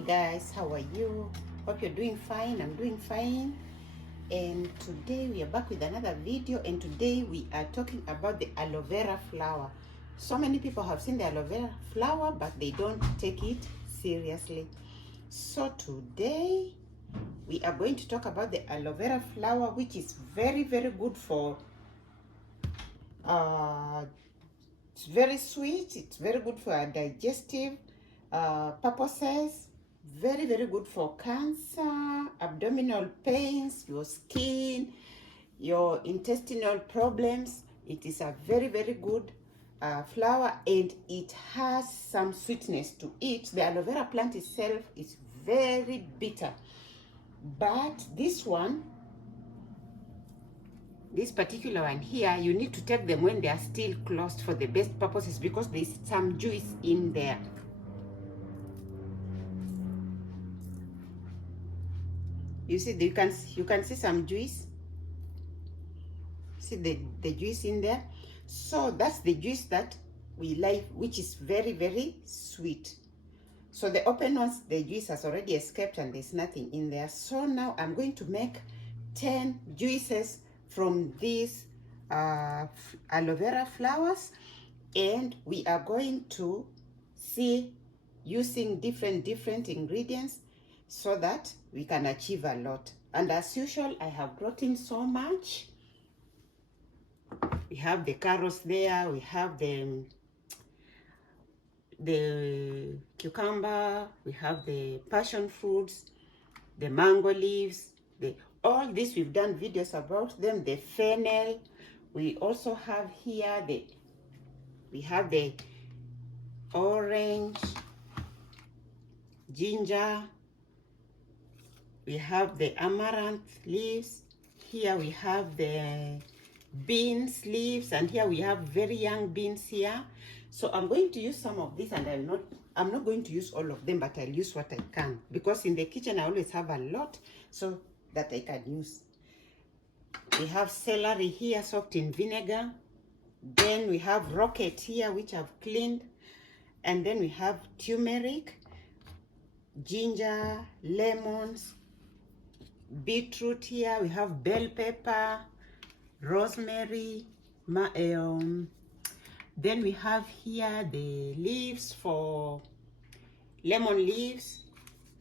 guys, how are you? Hope you're doing fine. I'm doing fine. And today we are back with another video, and today we are talking about the aloe vera flower. So many people have seen the aloe vera flower, but they don't take it seriously. So today we are going to talk about the aloe vera flower, which is very good for it's very sweet. It's very good for digestive purposes. Very good for cancer, abdominal pains, your skin, your intestinal problems. It is a very good flower, and it has some sweetness to it. The aloe vera plant itself is very bitter, but this particular one here, you need to take them when they are still closed for the best purposes, because there's some juice in there. You see, you can see some juice. See the juice in there. So that's the juice that we like, which is very sweet. So the open ones, the juice has already escaped and there's nothing in there. So now I'm going to make 10 juices from these aloe vera flowers, and we are going to see using different ingredients so that we can achieve a lot. And as usual, I have brought in so much. We have the carrots there, we have the cucumber, we have the passion fruits, the mango leaves, all this we've done videos about them, the fennel. We also have here we have the orange, ginger, we have the amaranth leaves, here we have the beans leaves, and here we have very young beans here. So I'm going to use some of this, and I'm not going to use all of them, but I'll use what I can, because in the kitchen I always have a lot so that I can use. We have celery here soaked in vinegar. Then we have rocket here, which I've cleaned. And then we have turmeric, ginger, lemons, beetroot here. We have bell pepper, rosemary. Then we have here the leaves for lemon leaves.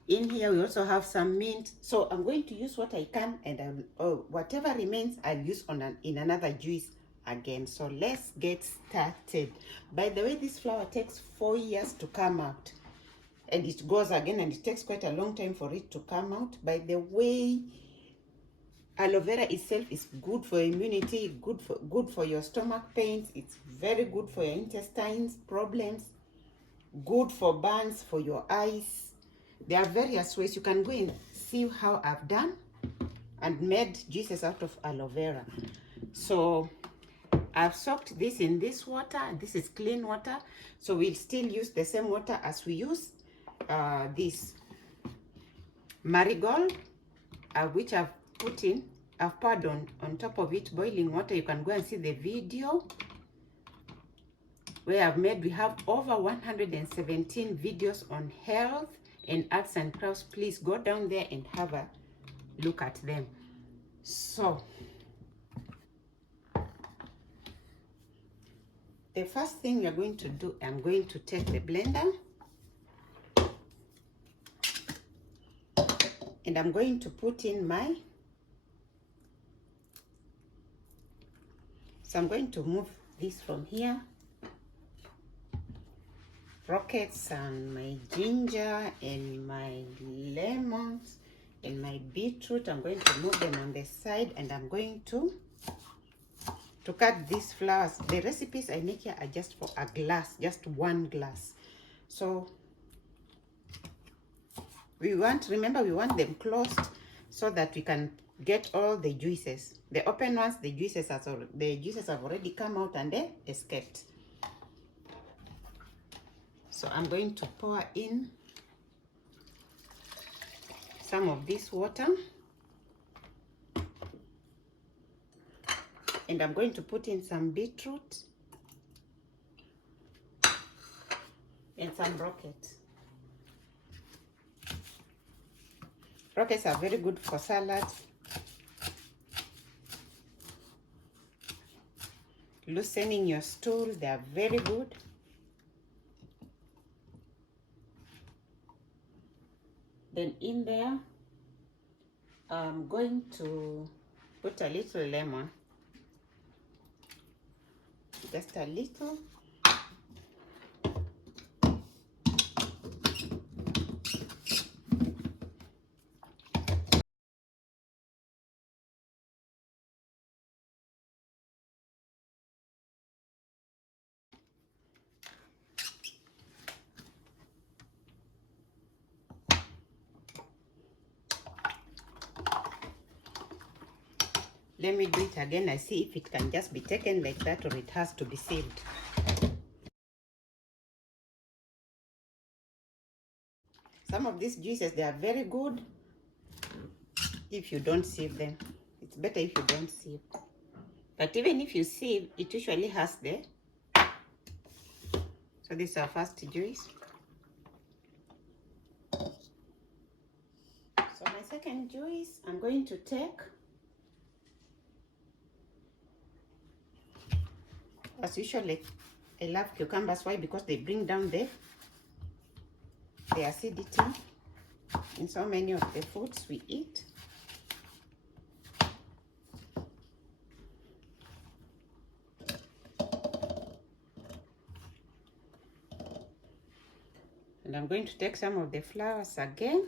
In here we also have some mint. So I'm going to use what I can, and whatever remains I'll use in another juice again. So let's get started. By the way, this flower takes 4 years to come out, and it goes again, and it takes quite a long time for it to come out. By the way, aloe vera itself is good for immunity, good for your stomach pains. It's very good for your intestines problems, good for burns, for your eyes. There are various ways. You can go and see how I've done and made juices out of aloe vera. So I've soaked this in this water. This is clean water, so we'll still use the same water as we use this marigold, which I've poured on top of it boiling water. You can go and see the video where we have over 117 videos on health and arts and crafts. Please go down there and have a look at them. So the first thing we're going to do, I'm going to take the blender and I'm going to put in so I'm going to move this from here, rockets and my ginger and my lemons and my beetroot. I'm going to move them on the side, and I'm going to cut these flowers. The recipes I make here are just for a glass, just 1 glass. So remember we want them closed so that we can get all the juices. The open ones, the juices have already come out and they escaped. So I'm going to pour in some of this water, and I'm going to put in some beetroot and some rocket. Rockets are very good for salads. Loosening your stool, they are very good. Then in there, I'm going to put a little lemon. Just a little. Let me do it again. I see if it can just be taken like that or it has to be sieved. Some of these juices, they are very good if you don't sieve them. It's better if you don't sieve. But even if you sieve, it usually has the... So this is our first juice. So my second juice, I'm going to take, as usual, I love cucumbers. Why? Because they bring down the acidity in so many of the foods we eat. And I'm going to take some of the flowers again.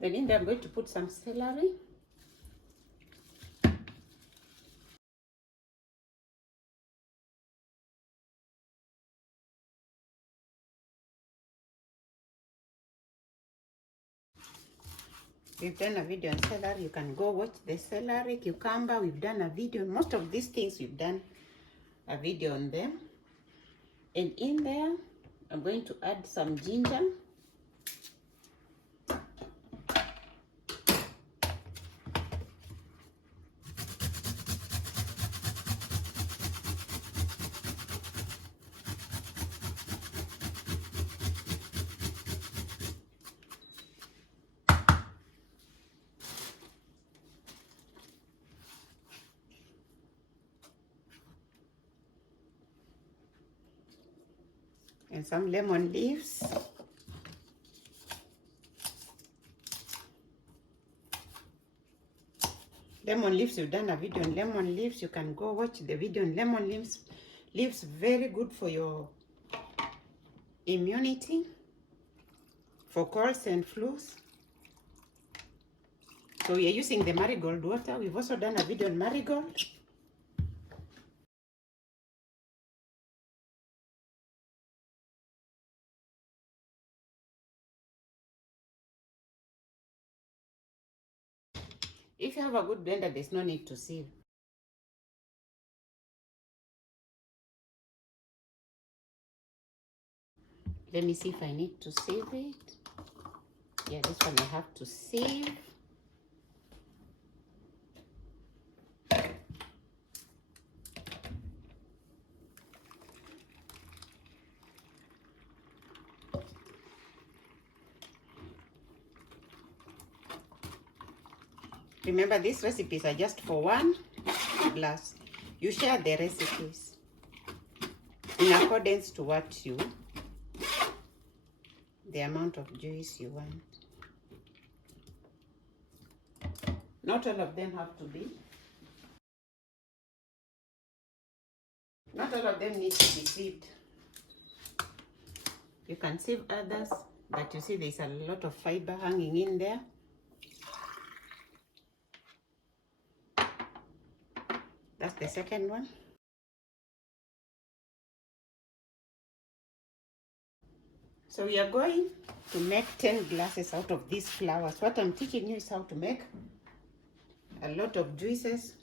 Then in there, I'm going to put some celery. We've done a video on celery. You can go watch the celery, cucumber. We've done a video. Most of these things we've done a video on them. And in there, I'm going to add some ginger. And some lemon leaves. Lemon leaves, we've done a video on lemon leaves. You can go watch the video on lemon leaves. Leaves very good for your immunity, for colds and flus. So we are using the marigold water. We've also done a video on marigold. If you have a good blender, there's no need to sieve. Let me see if I need to sieve it. Yeah, this one I have to sieve. Remember, these recipes are just for one glass. You share the recipes in accordance to what you, the amount of juice you want. Not all of them have to be. Not all of them need to be sieved. You can sieve others, but you see there's a lot of fiber hanging in there. That's the second one. So we are going to make 10 glasses out of these flowers. What I'm teaching you is how to make a lot of juices.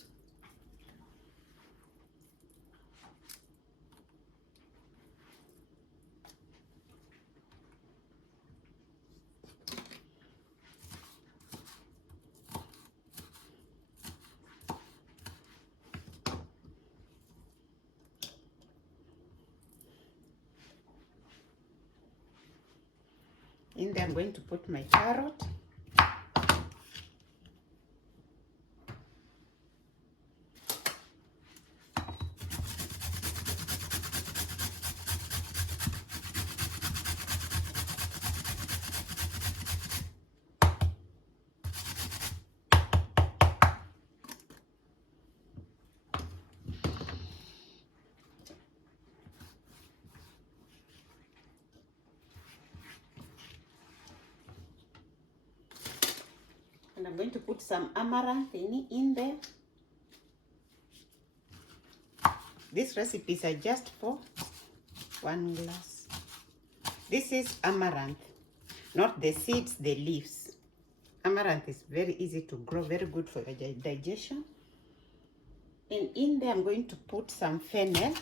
In there, I'm going to put my carrot. And I'm going to put some amaranth in there. These recipes are just for 1 glass. This is amaranth, not the seeds, the leaves. Amaranth is very easy to grow, very good for your digestion. And in there, I'm going to put some fennel.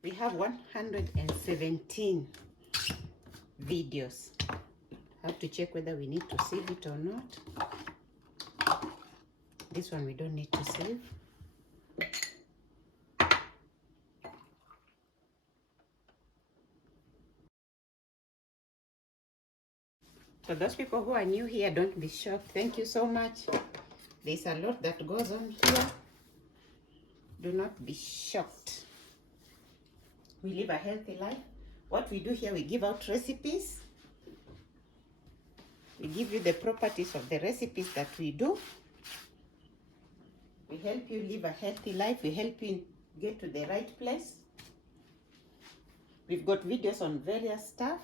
We have 117 videos. I have to check whether we need to save it or not. This one we don't need to save. For those people who are new here, don't be shocked. Thank you so much. There's a lot that goes on here. Do not be shocked. We live a healthy life. What we do here, we give out recipes. We give you the properties of the recipes that we do. We help you live a healthy life. We help you get to the right place. We've got videos on various stuff.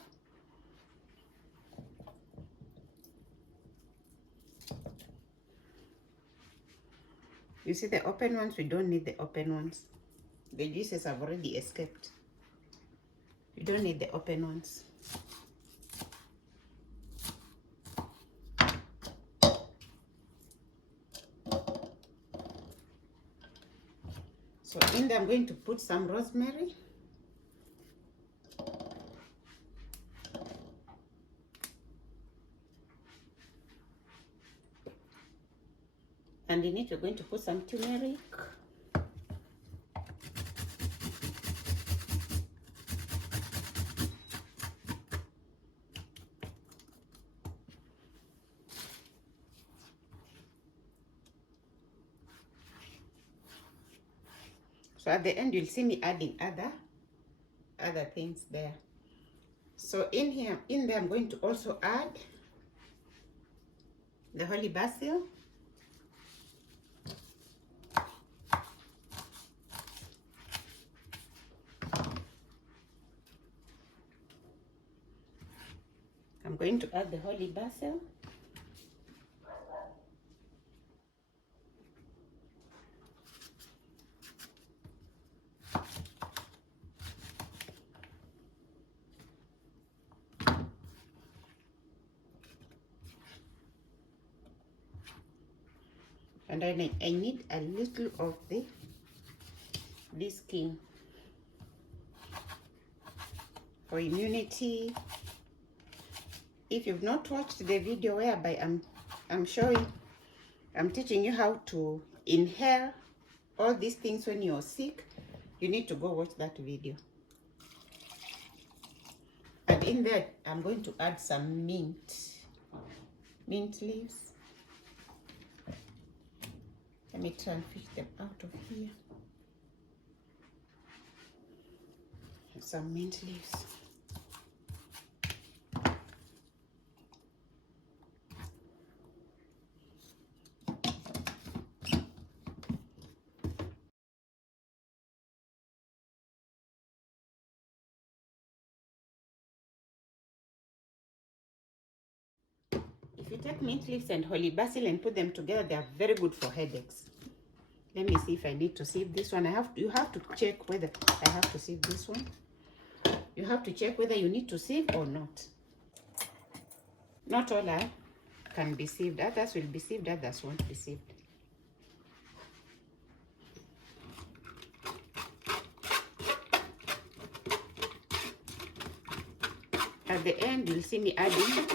You see the open ones? We don't need the open ones. The juices have already escaped. We don't need the open ones. So in there, I'm going to put some rosemary. And in it, we're going to put some turmeric. So at the end, you'll see me adding other things there. So in there, I'm going to also add the holy basil. I'm going to add the holy basil. And then I need a little of this skin for immunity. If you've not watched the video whereby I'm teaching you how to inhale all these things when you're sick, you need to go watch that video. And in there, I'm going to add some mint leaves. Let me try and fish them out of here. Some mint leaves. If you take mint leaves and holy basil and put them together, they are very good for headaches. Let me see if I need to sieve this one. You have to check whether I have to sieve this one. You have to check whether you need to sieve or not. Not all can be sieved. Others will be sieved, others won't be sieved. At the end, you'll see me adding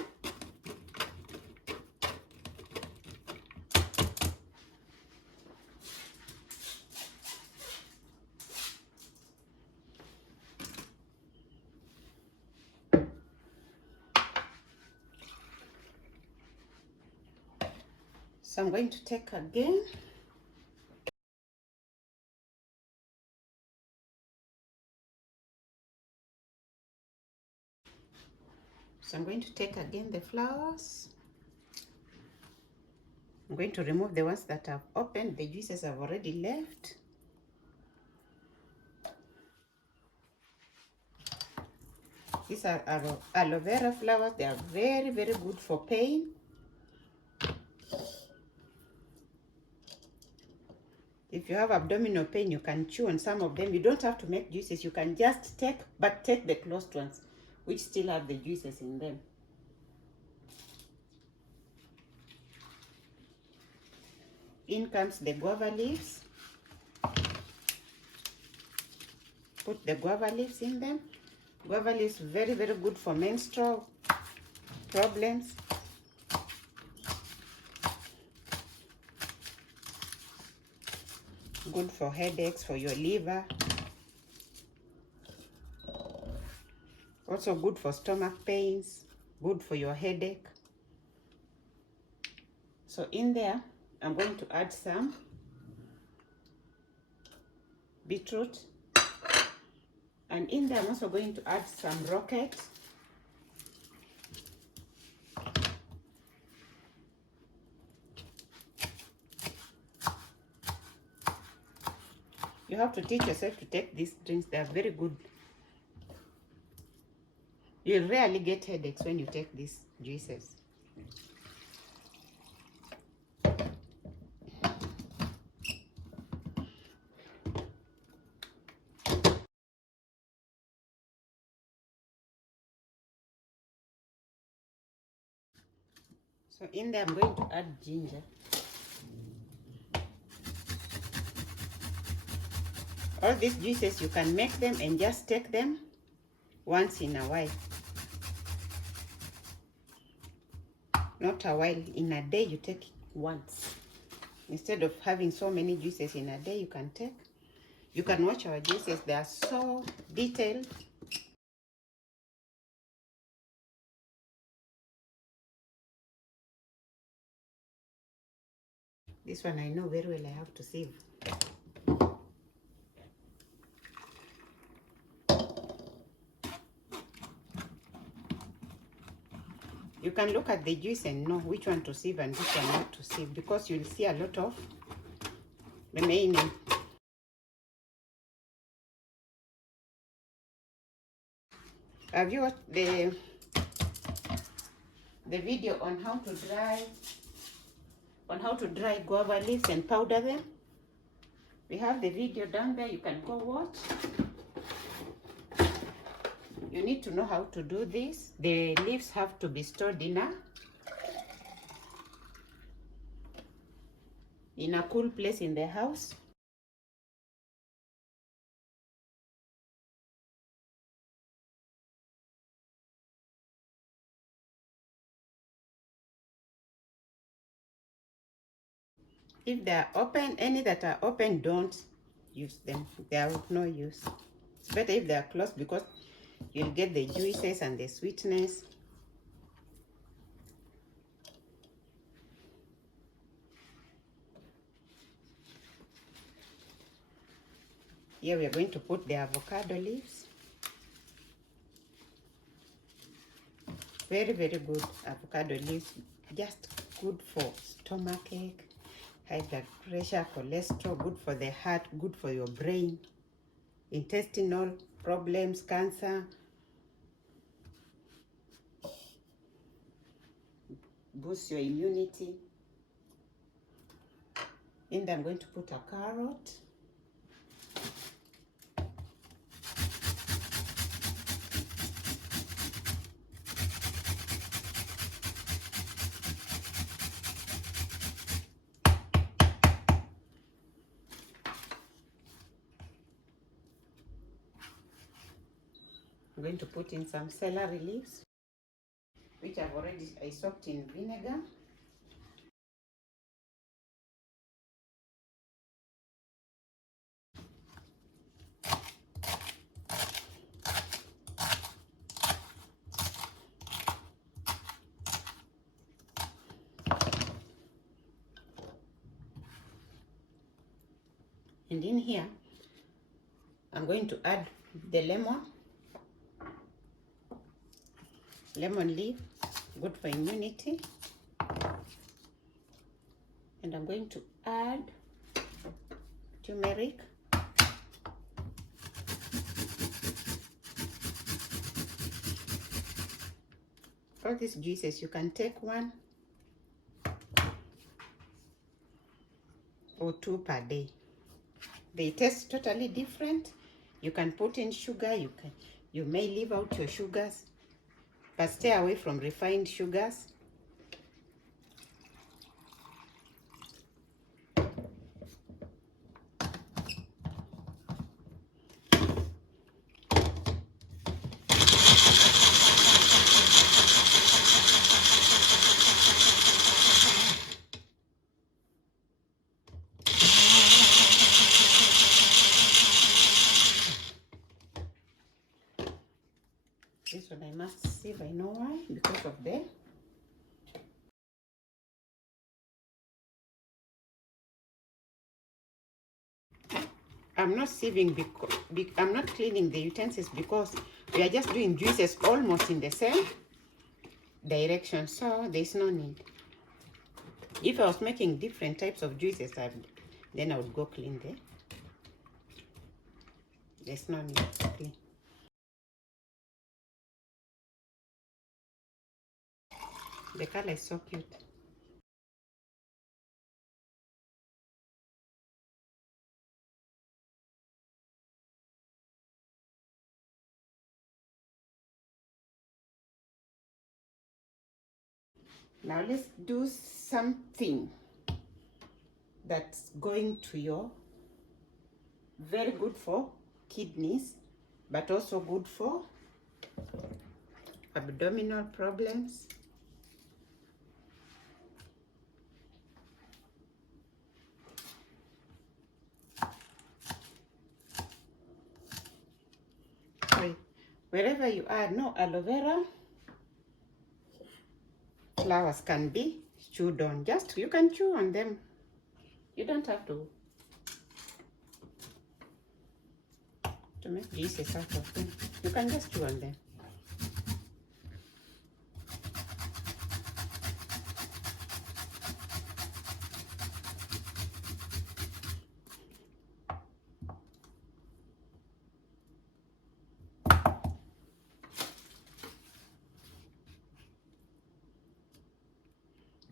so I'm going to take again. So I'm going to take again the flowers. I'm going to remove the ones that I've opened. The juices I've already left. These are aloe vera flowers. They are very, very good for pain. If you have abdominal pain, you can chew on some of them. You don't have to make juices. You can just take the closed ones, which still have the juices in them. In comes the guava leaves. Put the guava leaves in them. Guava leaves very, very good for menstrual problems. Good for headaches, for your liver. Also good for stomach pains. Good for your headache. So in there, I'm going to add some beetroot. And in there, I'm also going to add some rocket. You have to teach yourself to take these drinks. They are very good. You rarely get headaches when you take these juices. So in there, I'm going to add ginger. All these juices, you can make them and just take them once in a while. Not a while, in a day you take it once. Instead of having so many juices in a day, you can take. You can watch our juices, they are so detailed. This one I know very well I have to sieve. You can look at the juice and know which one to sieve and which one not to sieve, because you'll see a lot of remaining. Have you watched the video on how to dry guava leaves and powder them? We have the video down there, you can go watch. You need to know how to do this. The leaves have to be stored in a cool place in the house. If they are open, any that are open, don't use them. They are of no use. It's better if they are closed, because you'll get the juices and the sweetness. Here we are going to put the avocado leaves. Very, very good avocado leaves. Just good for stomachache, high blood pressure, cholesterol, good for the heart, good for your brain, intestinal problems, cancer. Boost your immunity. In there, I'm going to put a carrot. I'm going to put in some celery leaves, which I soaked in vinegar. And in here, I'm going to add the lemon leaf, good for immunity. And I'm going to add turmeric. All these juices, you can take 1 or 2 per day. They taste totally different. You can put in sugar, you may leave out your sugars, but stay away from refined sugars. This one I must sieve, I know why, because of the I'm not sieving because I'm not cleaning the utensils because we are just doing juices almost in the same direction, so there's no need. If I was making different types of juices, then I would go clean them. There's no need to clean. The color is so cute. Now let's do something that's going to your very good for kidneys, but also good for abdominal problems. Sorry, wherever you are, no aloe vera flowers can be chewed on. Just you can chew on them. You don't have to make juices out of them. You can just chew on them.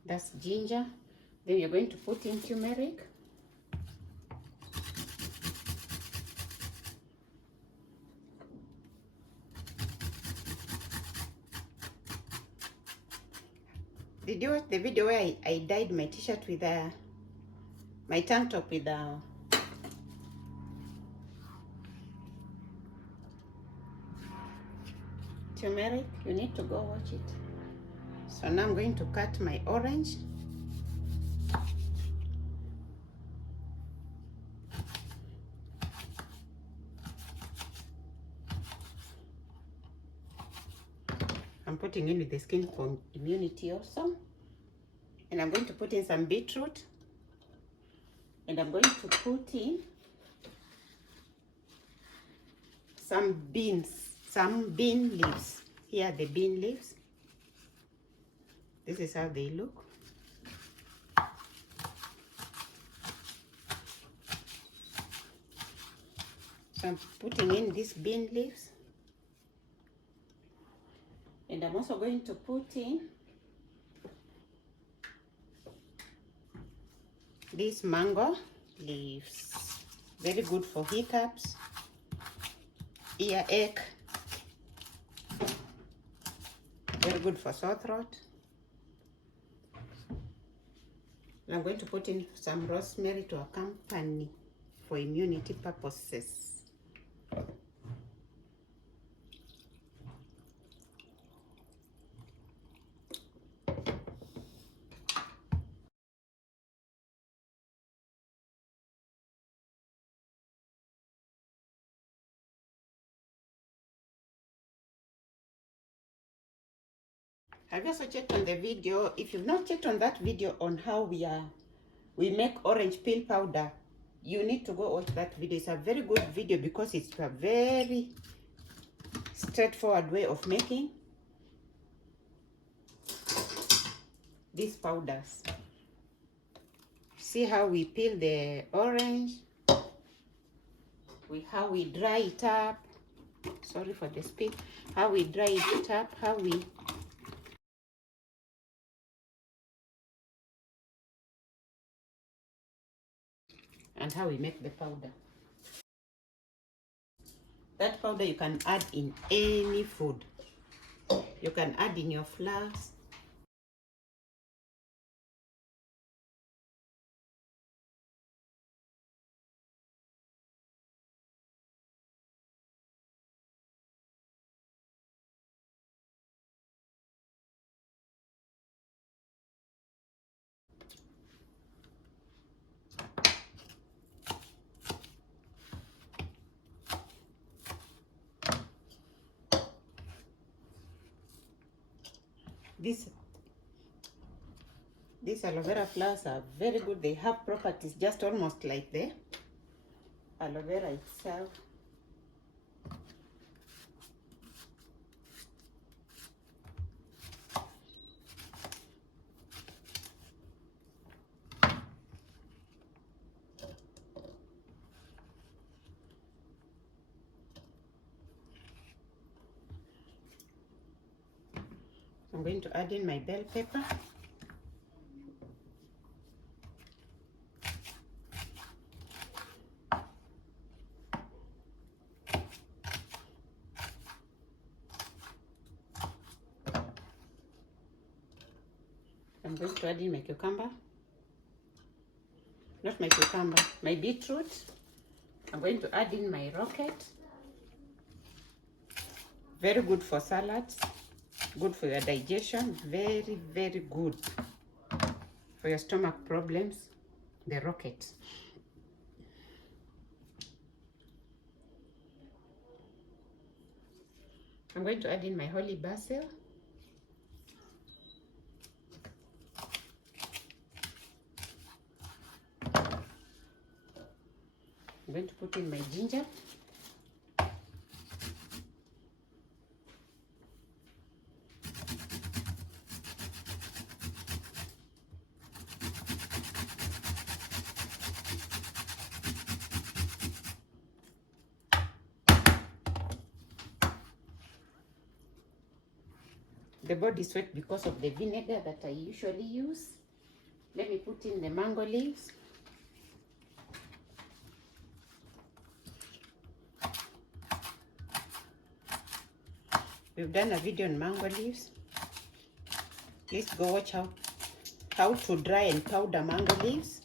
That's ginger. Then you're going to put in turmeric. Did you watch the video where I dyed my t-shirt with my tank top with turmeric? You need to go watch it. So now I'm going to cut my orange. I'm putting in with the skin for immunity also. And I'm going to put in some beetroot. And I'm going to put in some beans, some bean leaves. Here are the bean leaves. This is how they look. So I'm putting in these bean leaves. And I'm also going to put in these mango leaves. Very good for hiccups, earache, very good for sore throat. And I'm going to put in some rosemary to accompany for immunity purposes. Have you also checked on the video? If you've not checked on that video on how we make orange peel powder, you need to go watch that video. It's a very good video because it's a very straightforward way of making these powders. See how we peel the orange, how we dry it up. Sorry for the speed. How we dry it up, and how we make the powder. That powder you can add in any food. You can add in your flours. These aloe vera flowers are very good. They have properties just almost like the aloe vera itself. I'm going to add in my bell pepper. I'm going to add in my cucumber. Not my cucumber, my beetroot. I'm going to add in my rocket. Very good for salads. Good for your digestion. Very, very good for your stomach problems. The rocket. I'm going to add in my holy basil. I'm going to put in my ginger. The body is wet because of the vinegar that I usually use. Let me put in the mango leaves. We've done a video on mango leaves. Please go watch how to dry and powder mango leaves.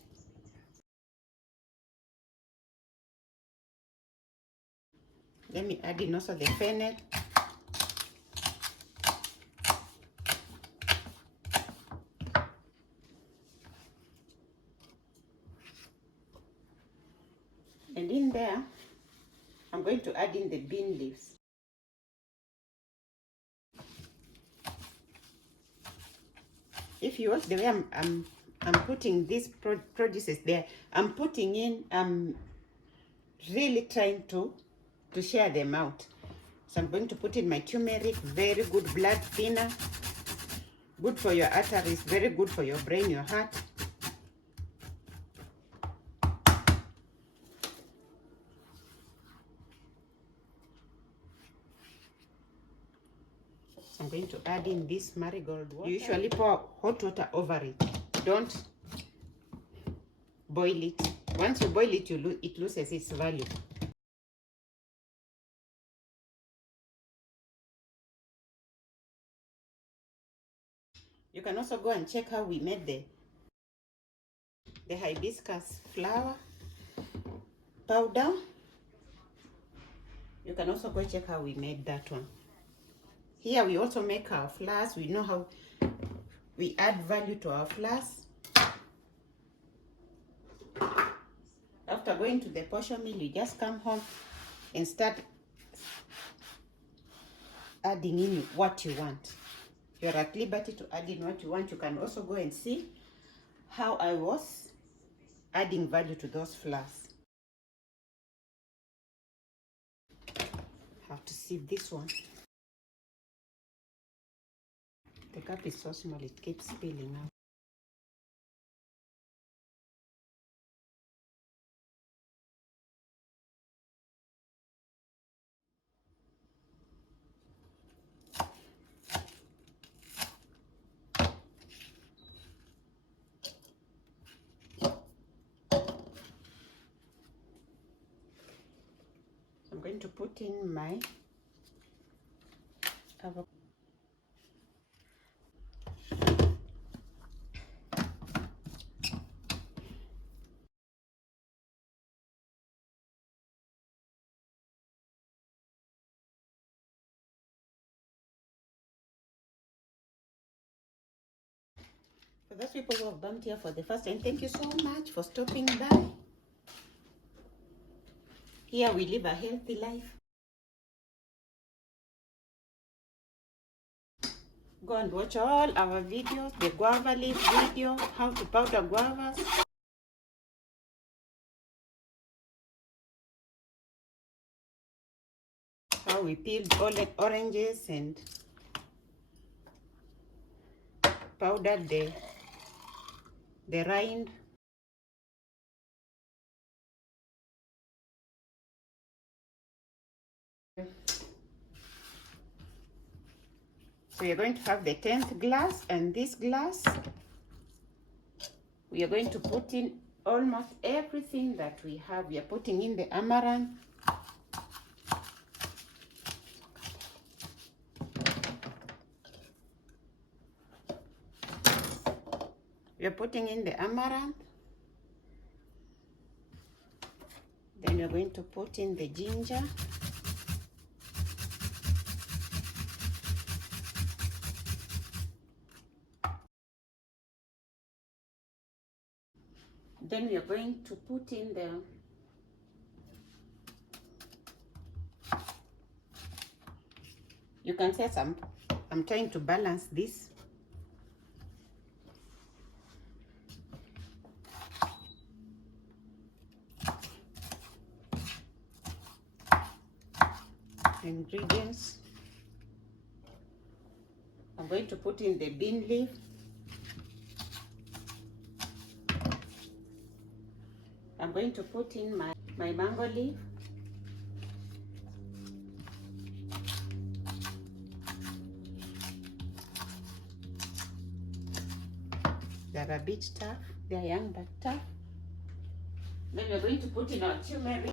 Let me add in also the fennel. And in there, I'm going to add in the bean leaves. If you watch the way I'm putting these produces there, I'm putting in, I'm really trying to share them out. So I'm going to put in my turmeric, very good blood thinner, good for your arteries, very good for your brain, your heart. I'm going to add in this marigold water. You usually pour hot water over it. Don't boil it. Once you boil it, it loses its value. You can also go and check how we made the hibiscus flower powder. You can also go check how we made that one. Here we also make our flowers. We know how we add value to our flowers. After going to the portion mill, you just come home and start adding in what you want. You're at liberty to add in what you want. You can also go and see how I was adding value to those flowers. Have to sieve this one. The cup is so small, it keeps spilling out. I'm going to put in my avocado. For those people who have bumped here for the first time, thank you so much for stopping by. Here we live a healthy life. Go and watch all our videos, the guava leaf video, how to powder guavas. How we peeled oranges and powdered the rind. So you're going to have the 10th glass, and this glass we are going to put in almost everything that we have. We are putting in the amaranth, we are putting in the amaranth, then we're going to put in the ginger, then we are going to put in the you can say I'm trying to balance this. Ingredients. I'm going to put in the bean leaf, I'm going to put in my mango leaf, they're a bit tough, they're young but tough. Then we're going to put in our turmeric.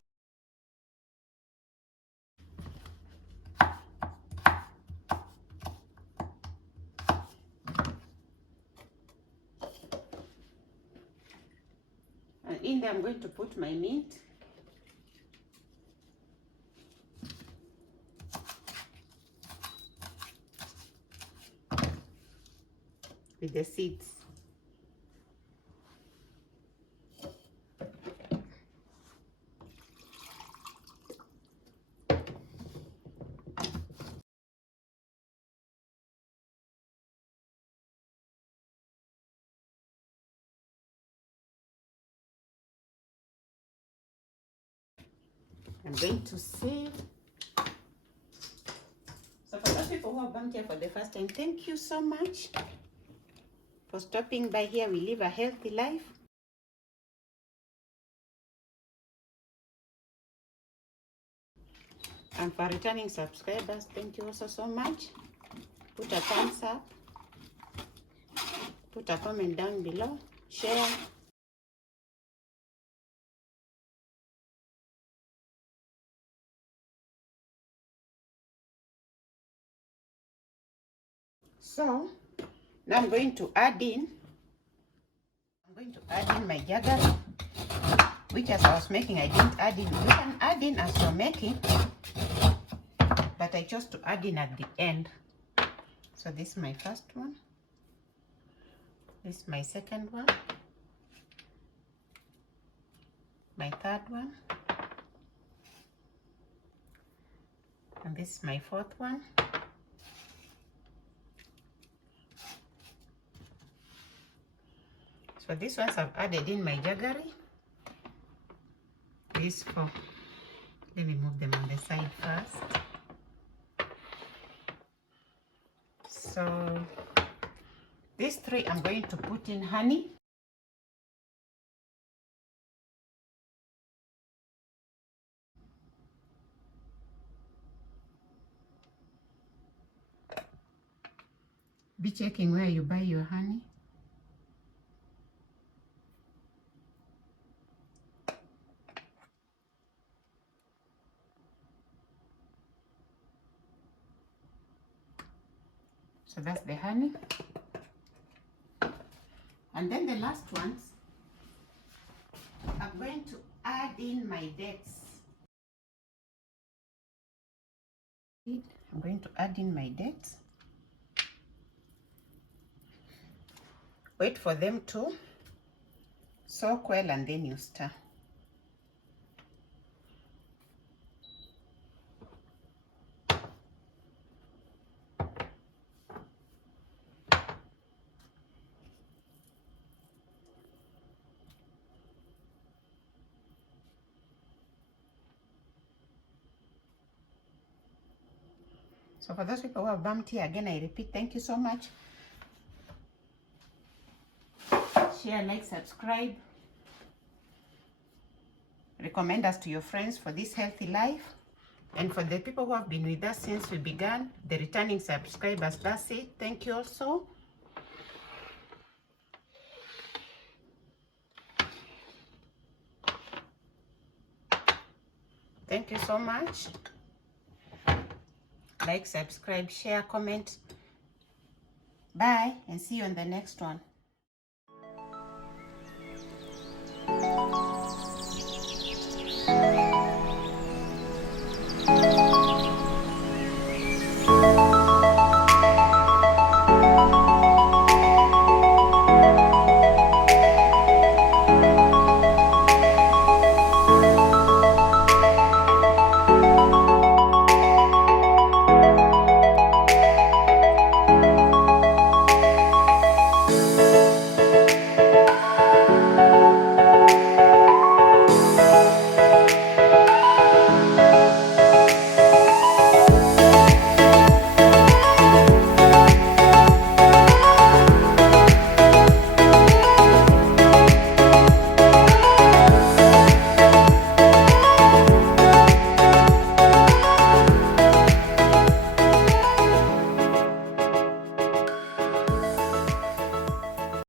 And in there I'm going to put my mint. With the seeds. I'm going to save. So for those people who have bumped here for the first time, thank you so much for stopping by. Here we live a healthy life. And for returning subscribers, thank you also so much. Put a thumbs up, put a comment down below, share. So now I'm going to add in my jaggery, which as I was making I didn't add in. You can add in as you're making, but I chose to add in at the end. So this is my first one, this is my second one, my third one, and this is my fourth one, So these ones I've added in my jaggery. These four. Let me move them on the side first. So these three I'm going to put in honey. Be checking where you buy your honey. So that's the honey. And then the last ones, I'm going to add in my dates. I'm going to add in my dates. Wait for them to soak well and then you stir. So for those people who have bumped here, again, I repeat, thank you so much. Share, like, subscribe. Recommend us to your friends for this healthy life. And for the people who have been with us since we began, the returning subscribers, that's it. Thank you also. Thank you so much. Like, subscribe, share, comment. Bye, and see you on the next one.